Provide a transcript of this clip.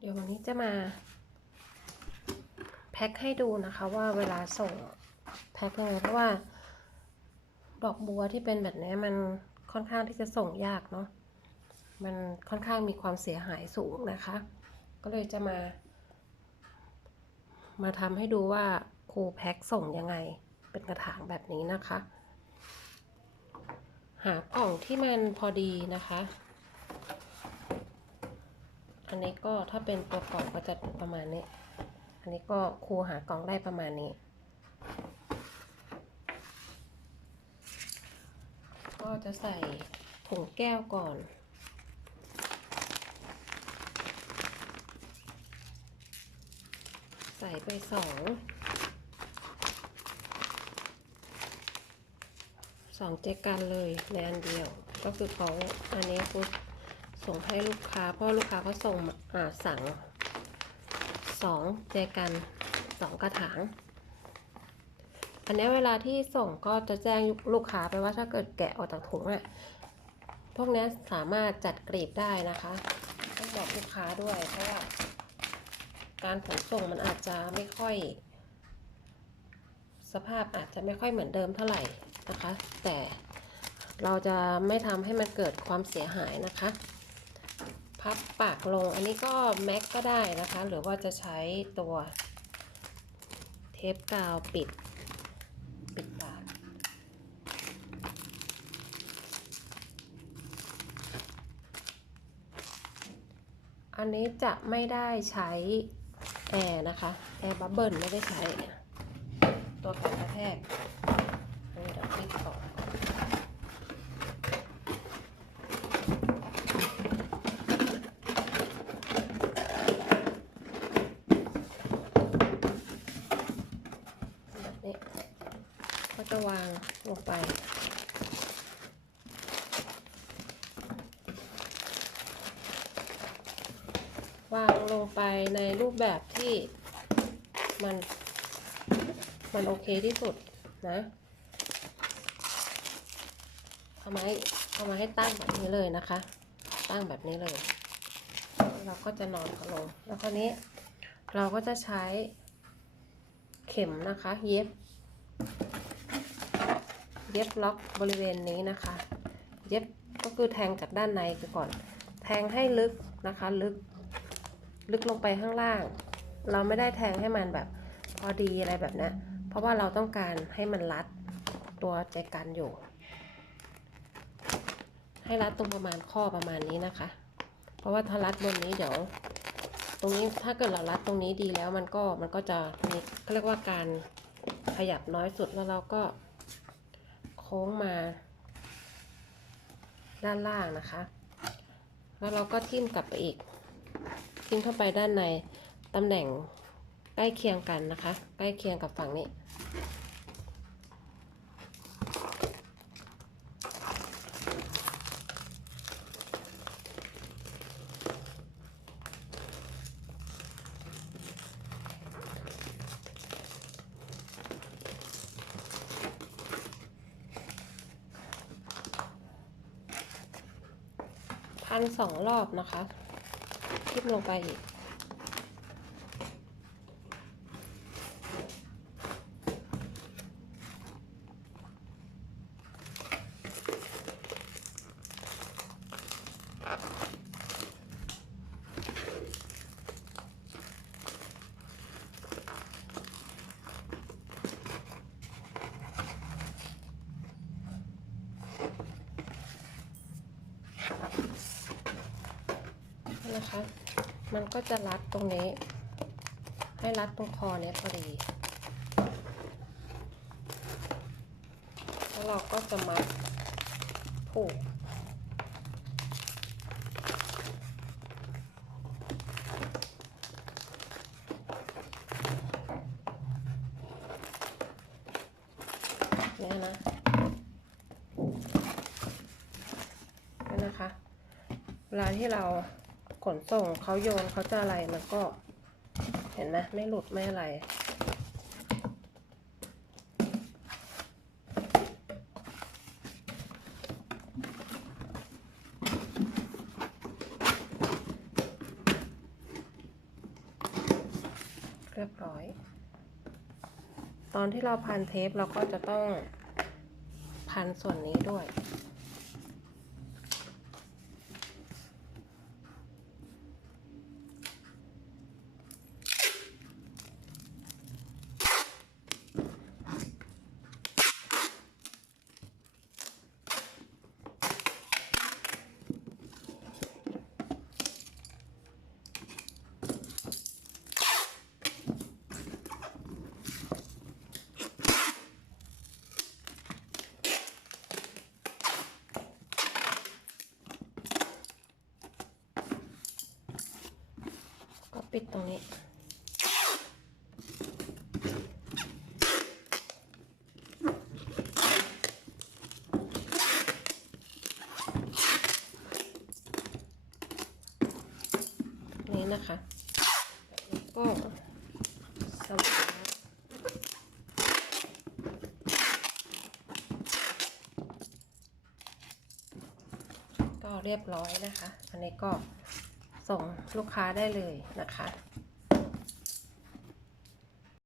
เดี๋ยววันนี้จะมาแพ็คให้ดูนะคะว่าเวลาส่งแพ็คยังไงเพราะว่า ดอกบัวที่เป็นแบบนี้มันค่อนข้างที่จะส่งยากเนาะมันค่อนข้างมีความเสียหายสูงนะคะ ก็เลยจะมา มาทำให้ดูว่าครูแพ็คส่งยังไง เป็นกระถางแบบนี้นะคะ หากล่องที่มันพอดีนะคะ อันนี้ก็ถ้าเป็นตัวกล่องก็จะประมาณนี้ อันนี้ก็ครูหากล่องได้ประมาณนี้ ก็จะใส่ถุงแก้วก่อน ใส่ไปสองสองเจกันเลยในอันเดียว ก็คือเขาอันนี้คุณ ส่งให้ลูกค้า เพราะลูกค้าเขาส่งอ่าสั่งสองเจกันสองกระถาง อันนี้เวลาที่ส่งก็จะแจ้งลูกค้าไปว่าถ้าเกิดแกะออกจากถุงอะพวกนี้สามารถจัดกรีบได้นะคะต้องบอกลูกค้าด้วยเพราะว่าการขนส่งมันอาจจะไม่ค่อย สภาพอาจจะไม่ค่อยเหมือนเดิมเท่าไหร่นะคะ แต่เราจะไม่ทำให้มันเกิดความเสียหายนะคะ พับปากลง อันนี้ก็แม็กก็ได้นะคะ หรือว่าจะใช้ตัวเทปกาวปิด ปิดปาก อันนี้จะไม่ได้ใช้แอร์นะคะ แอร์บับเบิลไม่ได้ใช้ ตัวกันกระแทกเดี๋ยวปิดก่อนแบบนี้ก็จะวาง ลงไป วางลงไปในรูปแบบที่มัน มันโอเคที่สุดนะเอามาให้เอามาให้ตั้งแบบนี้เลยนะคะ ตั้งแบบนี้เลย เราก็จะนอนเขาลง แล้วคราวนี้เราก็จะใช้เข็มนะคะ เย็บ เย็บล็อกบริเวณนี้นะคะ เย็บก็คือแทงจากด้านในก่อน แทงให้ลึกนะคะลึก ลึกลงไปข้างล่าง เราไม่ได้แทงให้มันแบบพอดีอะไรแบบนี้เพราะว่าเราต้องการให้มันรัดตัวใจกันอยู่ ให้รัดตรงประมาณข้อประมาณนี้นะคะ เพราะว่าถ้ารัดบนนี้เดี๋ยว ตรงนี้ถ้าเกิดเรารัดตรงนี้ดีแล้วมันก็มันก็จะมีเขาเรียกว่าการขยับน้อยสุดแล้วเราก็ ค้งมา ด้านล่างนะคะ แล้วเราก็ทิ่มกลับไปอีก ทิ้มเข้าไปด้านในตำแหน่งใกล้เคียงกันนะคะ ใกล้เคียงกับฝั่งนี้ พั นสองรอบนะคะคลิปลงไปอีก นะคะ มันก็จะรัดตรงนี้ ให้รัดตรงคอเนี้ยพอดี แล้วเราก็จะมัดผูกเนี่นะนี่นะคะ เวลาที่เรา นส่งเขาโยนเขาจะอะไรมันก็ เห็นไหมไม่หลุดไม่อะไร เรียบร้อย ตอนที่เราพันเทปเราก็จะต้องพันส่วนนี้ด้วย ก็ ปิดตรงนี้ นี้นะคะ ก็สำหรับก็เรียบร้อยนะคะ อันนี้ก็ ส่งลูกค้าได้เลยนะคะ